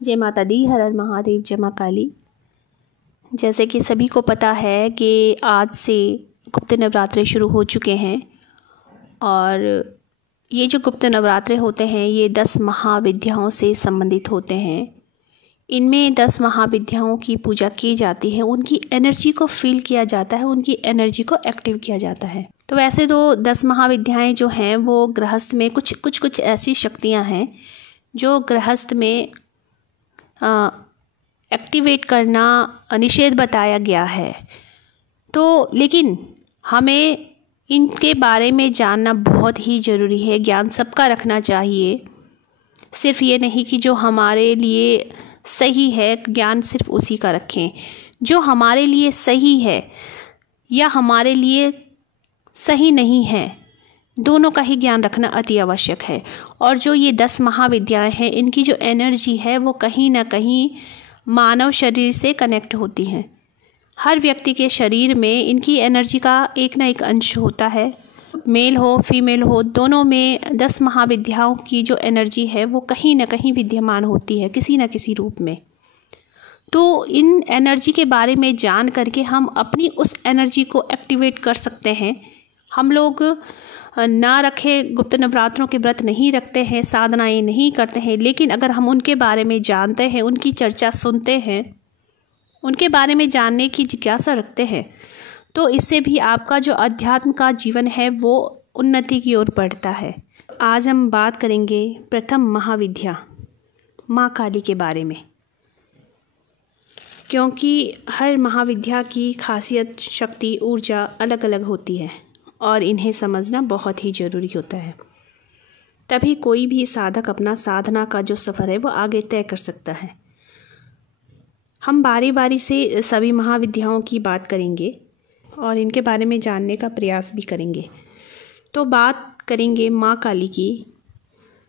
जय माता दी, हर हर महादेव, जय मां काली। जैसे कि सभी को पता है कि आज से गुप्त नवरात्रे शुरू हो चुके हैं और ये जो गुप्त नवरात्रे होते हैं ये 10 महाविद्याओं से संबंधित होते हैं। इनमें 10 महाविद्याओं की पूजा की जाती है, उनकी एनर्जी को फील किया जाता है, उनकी एनर्जी को एक्टिव किया जाता है। तो वैसे तो 10 महाविद्याएं जो हैं वो गृहस्थ में कुछ ऐसी शक्तियां हैं जो गृहस्थ में एक्टिवेट करना निषेध बताया गया है। तो लेकिन हमें इनके बारे में जानना बहुत ही ज़रूरी है, ज्ञान सबका रखना चाहिए। सिर्फ ये नहीं कि जो हमारे लिए सही है ज्ञान सिर्फ उसी का रखें, जो हमारे लिए सही है या हमारे लिए सही नहीं है दोनों का ही ज्ञान रखना अति आवश्यक है। और जो ये 10 महाविद्याएं हैं इनकी जो एनर्जी है वो कहीं ना कहीं मानव शरीर से कनेक्ट होती हैं। हर व्यक्ति के शरीर में इनकी एनर्जी का एक ना एक अंश होता है, मेल हो फीमेल हो, दोनों में 10 महाविद्याओं की जो एनर्जी है वो कहीं ना कहीं विद्यमान होती है किसी न किसी रूप में। तो इन एनर्जी के बारे में जान करके हम अपनी उस एनर्जी को एक्टिवेट कर सकते हैं। हम लोग ना रखें, गुप्त नवरात्रों के व्रत नहीं रखते हैं, साधनाएं नहीं करते हैं, लेकिन अगर हम उनके बारे में जानते हैं, उनकी चर्चा सुनते हैं, उनके बारे में जानने की जिज्ञासा रखते हैं, तो इससे भी आपका जो अध्यात्म का जीवन है वो उन्नति की ओर बढ़ता है। आज हम बात करेंगे प्रथम महाविद्या माँ काली के बारे में, क्योंकि हर महाविद्या की खासियत, शक्ति, ऊर्जा अलग अलग होती है और इन्हें समझना बहुत ही ज़रूरी होता है। तभी कोई भी साधक अपना साधना का जो सफ़र है वो आगे तय कर सकता है। हम बारी बारी से सभी महाविद्याओं की बात करेंगे और इनके बारे में जानने का प्रयास भी करेंगे। तो बात करेंगे माँ काली की।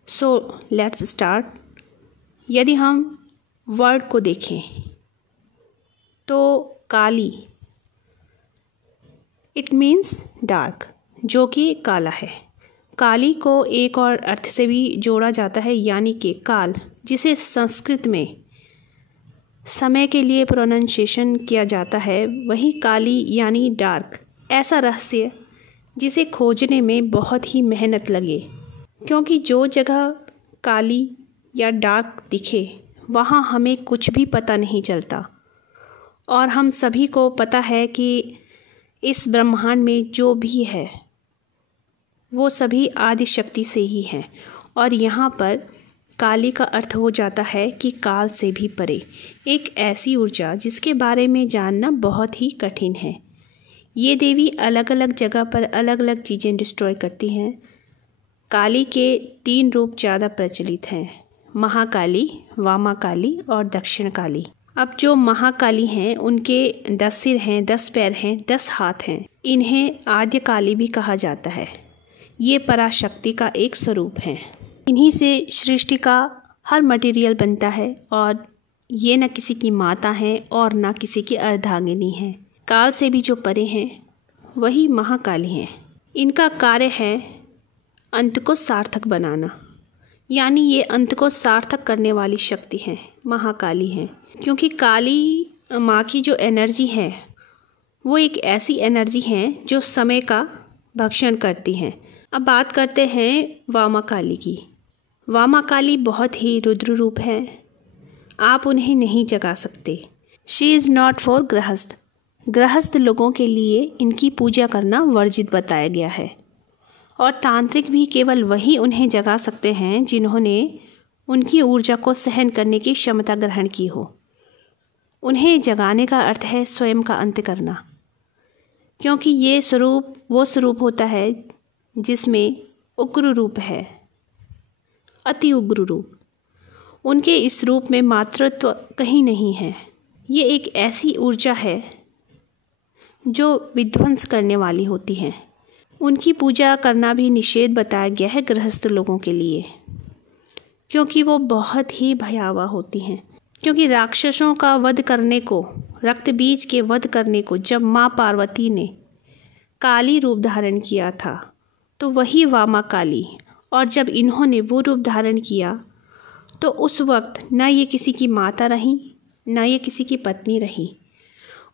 So let's start. यदि हम वर्ड को देखें तो काली इट मीन्स डार्क, जो कि काला है। काली को एक और अर्थ से भी जोड़ा जाता है, यानी कि काल, जिसे संस्कृत में समय के लिए प्रोनाउंसिएशन किया जाता है, वही काली यानी डार्क। ऐसा रहस्य जिसे खोजने में बहुत ही मेहनत लगे, क्योंकि जो जगह काली या डार्क दिखे वहाँ हमें कुछ भी पता नहीं चलता। और हम सभी को पता है कि इस ब्रह्मांड में जो भी है वो सभी आदि शक्ति से ही है। और यहाँ पर काली का अर्थ हो जाता है कि काल से भी परे, एक ऐसी ऊर्जा जिसके बारे में जानना बहुत ही कठिन है। ये देवी अलग अलग जगह पर अलग अलग चीज़ें डिस्ट्रॉय करती हैं। काली के 3 रूप ज़्यादा प्रचलित हैं, महाकाली, वामा काली और दक्षिण काली। अब जो महाकाली हैं उनके 10 सिर हैं, 10 पैर हैं, 10 हाथ हैं। इन्हें आद्य काली भी कहा जाता है। ये पराशक्ति का एक स्वरूप है। इन्हीं से सृष्टि का हर मटेरियल बनता है और ये न किसी की माता हैं और न किसी की अर्धांगिनी हैं। काल से भी जो परे हैं वही महाकाली हैं। इनका कार्य है अंत को सार्थक बनाना, यानी ये अंत को सार्थक करने वाली शक्ति है, महाकाली हैं। क्योंकि काली माँ की जो एनर्जी है वो एक ऐसी एनर्जी है जो समय का भक्षण करती हैं। अब बात करते हैं वामा काली की। वामा काली बहुत ही रुद्र रूप है, आप उन्हें नहीं जगा सकते। शी इज़ नॉट फॉर गृहस्थ। गृहस्थ लोगों के लिए इनकी पूजा करना वर्जित बताया गया है। और तांत्रिक भी केवल वही उन्हें जगा सकते हैं जिन्होंने उनकी ऊर्जा को सहन करने की क्षमता ग्रहण की हो। उन्हें जगाने का अर्थ है स्वयं का अंत करना, क्योंकि ये स्वरूप वो स्वरूप होता है जिसमें उग्र रूप है, अति उग्र रूप। उनके इस रूप में मातृत्व कहीं नहीं है। ये एक ऐसी ऊर्जा है जो विध्वंस करने वाली होती है। उनकी पूजा करना भी निषेध बताया गया है गृहस्थ लोगों के लिए, क्योंकि वो बहुत ही भयावह होती हैं। क्योंकि राक्षसों का वध करने को, रक्त बीज के वध करने को जब माँ पार्वती ने काली रूप धारण किया था तो वही वामा काली, और जब इन्होंने वो रूप धारण किया तो उस वक्त ना ये किसी की माता रही, ना ये किसी की पत्नी रही।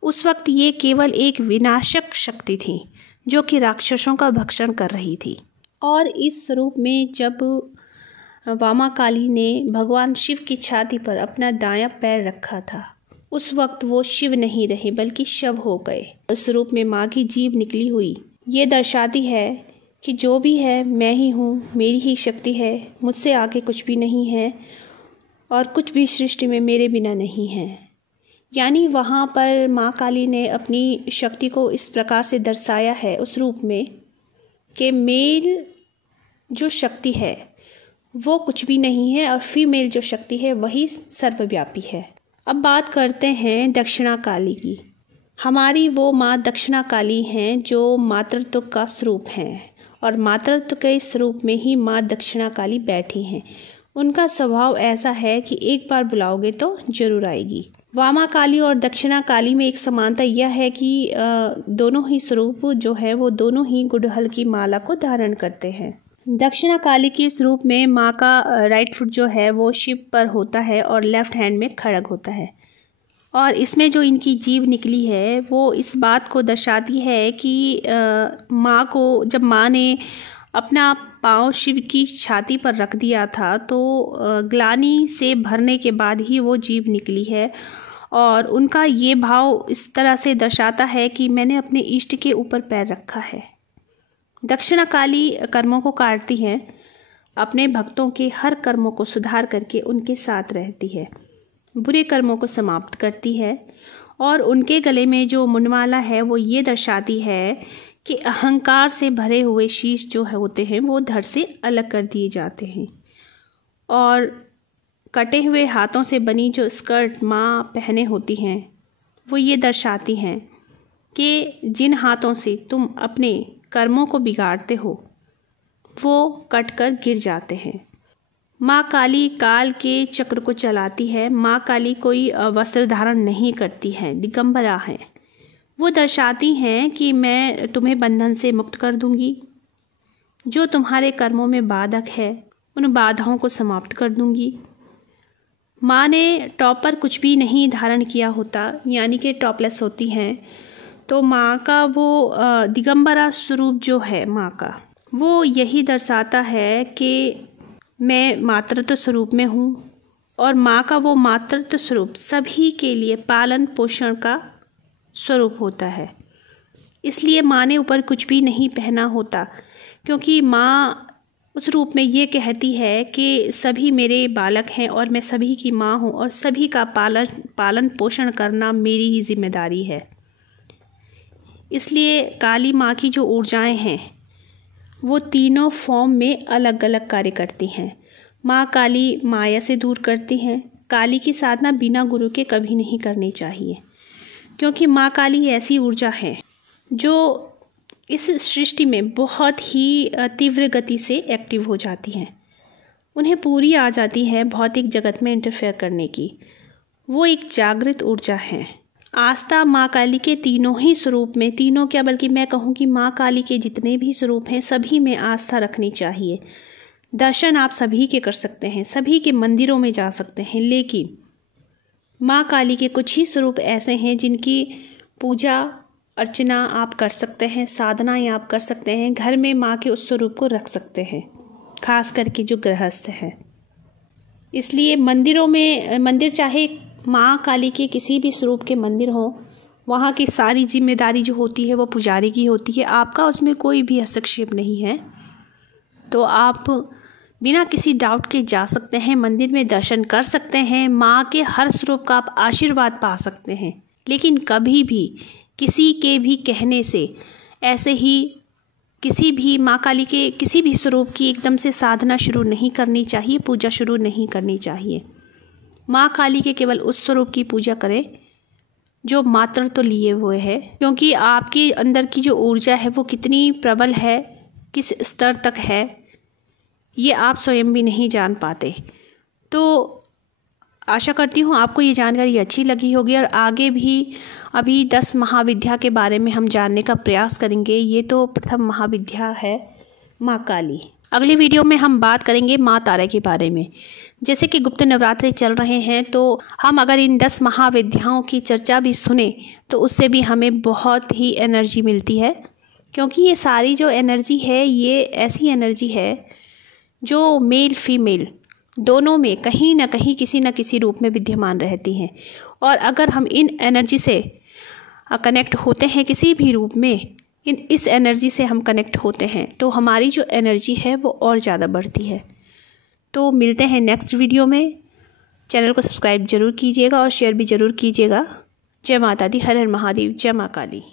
उस वक्त ये केवल एक विनाशक शक्ति थी जो कि राक्षसों का भक्षण कर रही थी। और इस स्वरूप में जब वामा काली ने भगवान शिव की छाती पर अपना दायां पैर रखा था, उस वक्त वो शिव नहीं रहे बल्कि शव हो गए। उस रूप में माँ की जीभ निकली हुई ये दर्शाती है कि जो भी है मैं ही हूँ, मेरी ही शक्ति है, मुझसे आगे कुछ भी नहीं है और कुछ भी सृष्टि में मेरे बिना नहीं है। यानी वहाँ पर माँ काली ने अपनी शक्ति को इस प्रकार से दर्शाया है उस रूप में कि मेल जो शक्ति है वो कुछ भी नहीं है और फीमेल जो शक्ति है वही सर्वव्यापी है। अब बात करते हैं दक्षिणा काली की। हमारी वो माँ दक्षिणा काली हैं जो मातृत्व का स्वरूप हैं और मातृत्व के स्वरूप में ही माँ दक्षिणा काली बैठी हैं। उनका स्वभाव ऐसा है कि एक बार बुलाओगे तो जरूर आएगी। वामा काली और दक्षिणा काली में एक समानता यह है कि दोनों ही स्वरूप जो है वो दोनों ही गुड़हल की माला को धारण करते हैं। दक्षिणा काली के स्वरूप में माँ का राइट फुट जो है वो शिव पर होता है और लेफ्ट हैंड में खड़ग होता है। और इसमें जो इनकी जीभ निकली है वो इस बात को दर्शाती है कि माँ को, जब माँ ने अपना पाँव शिव की छाती पर रख दिया था तो ग्लानि से भरने के बाद ही वो जीभ निकली है। और उनका ये भाव इस तरह से दर्शाता है कि मैंने अपने इष्ट के ऊपर पैर रखा है। दक्षिणा काली कर्मों को काटती हैं, अपने भक्तों के हर कर्मों को सुधार करके उनके साथ रहती है, बुरे कर्मों को समाप्त करती है। और उनके गले में जो मुंडमाला है वो ये दर्शाती है कि अहंकार से भरे हुए शीश जो है होते हैं वो धड़ से अलग कर दिए जाते हैं। और कटे हुए हाथों से बनी जो स्कर्ट माँ पहने होती हैं वो ये दर्शाती हैं कि जिन हाथों से तुम अपने कर्मों को बिगाड़ते हो वो कट कर गिर जाते हैं। माँ काली काल के चक्र को चलाती है। माँ काली कोई वस्त्र धारण नहीं करती है, दिगंबरा है। वो दर्शाती हैं कि मैं तुम्हें बंधन से मुक्त कर दूंगी, जो तुम्हारे कर्मों में बाधक है उन बाधाओं को समाप्त कर दूंगी। माँ ने टॉप पर कुछ भी नहीं धारण किया होता, यानी कि टॉपलेस होती हैं। तो माँ का वो दिगंबरा स्वरूप जो है माँ का, वो यही दर्शाता है कि मैं मातृत्व स्वरूप में हूँ। और माँ का वो मातृत्व स्वरूप सभी के लिए पालन पोषण का स्वरूप होता है। इसलिए माँ ने ऊपर कुछ भी नहीं पहना होता, क्योंकि माँ उस रूप में ये कहती है कि सभी मेरे बालक हैं और मैं सभी की माँ हूँ और सभी का पालन पोषण करना मेरी ही जिम्मेदारी है। इसलिए काली माँ की जो ऊर्जाएं हैं वो तीनों फॉर्म में अलग अलग कार्य करती हैं। माँ काली माया से दूर करती हैं। काली की साधना बिना गुरु के कभी नहीं करनी चाहिए, क्योंकि माँ काली ऐसी ऊर्जा है जो इस सृष्टि में बहुत ही तीव्र गति से एक्टिव हो जाती हैं। उन्हें पूरी आ जाती है भौतिक जगत में इंटरफेयर करने की। वो एक जागृत ऊर्जा है। आस्था माँ काली के तीनों ही स्वरूप में, तीनों क्या बल्कि मैं कहूँ कि माँ काली के जितने भी स्वरूप हैं सभी में आस्था रखनी चाहिए। दर्शन आप सभी के कर सकते हैं, सभी के मंदिरों में जा सकते हैं, लेकिन माँ काली के कुछ ही स्वरूप ऐसे हैं जिनकी पूजा अर्चना आप कर सकते हैं, साधनाएं आप कर सकते हैं, घर में माँ के उस स्वरूप को रख सकते हैं, खास करके जो गृहस्थ हैं। इसलिए मंदिरों में, मंदिर चाहे माँ काली के किसी भी स्वरूप के मंदिर हो, वहाँ की सारी जिम्मेदारी जो होती है वो पुजारी की होती है। आपका उसमें कोई भी हस्तक्षेप नहीं है। तो आप बिना किसी डाउट के जा सकते हैं, मंदिर में दर्शन कर सकते हैं, माँ के हर स्वरूप का आप आशीर्वाद पा सकते हैं। लेकिन कभी भी किसी के भी कहने से ऐसे ही किसी भी माँ काली के किसी भी स्वरूप की एकदम से साधना शुरू नहीं करनी चाहिए, पूजा शुरू नहीं करनी चाहिए। माँ काली के केवल उस स्वरूप की पूजा करें जो मातृत्व तो लिए हुए है, क्योंकि आपके अंदर की जो ऊर्जा है वो कितनी प्रबल है, किस स्तर तक है, ये आप स्वयं भी नहीं जान पाते। तो आशा करती हूँ आपको ये जानकारी अच्छी लगी होगी और आगे भी अभी 10 महाविद्या के बारे में हम जानने का प्रयास करेंगे। ये तो प्रथम महाविद्या है माँ काली। अगली वीडियो में हम बात करेंगे माँ तारा के बारे में। जैसे कि गुप्त नवरात्रि चल रहे हैं, तो हम अगर इन 10 महाविद्याओं की चर्चा भी सुने तो उससे भी हमें बहुत ही एनर्जी मिलती है, क्योंकि ये सारी जो एनर्जी है ये ऐसी एनर्जी है जो मेल फीमेल दोनों में कहीं ना कहीं किसी न किसी रूप में विद्यमान रहती हैं। और अगर हम इन एनर्जी से कनेक्ट होते हैं किसी भी रूप में, इस एनर्जी से हम कनेक्ट होते हैं तो हमारी जो एनर्जी है वो और ज़्यादा बढ़ती है। तो मिलते हैं नेक्स्ट वीडियो में। चैनल को सब्सक्राइब जरूर कीजिएगा और शेयर भी ज़रूर कीजिएगा। जय माता दी, हर हर महादेव, जय माँ काली।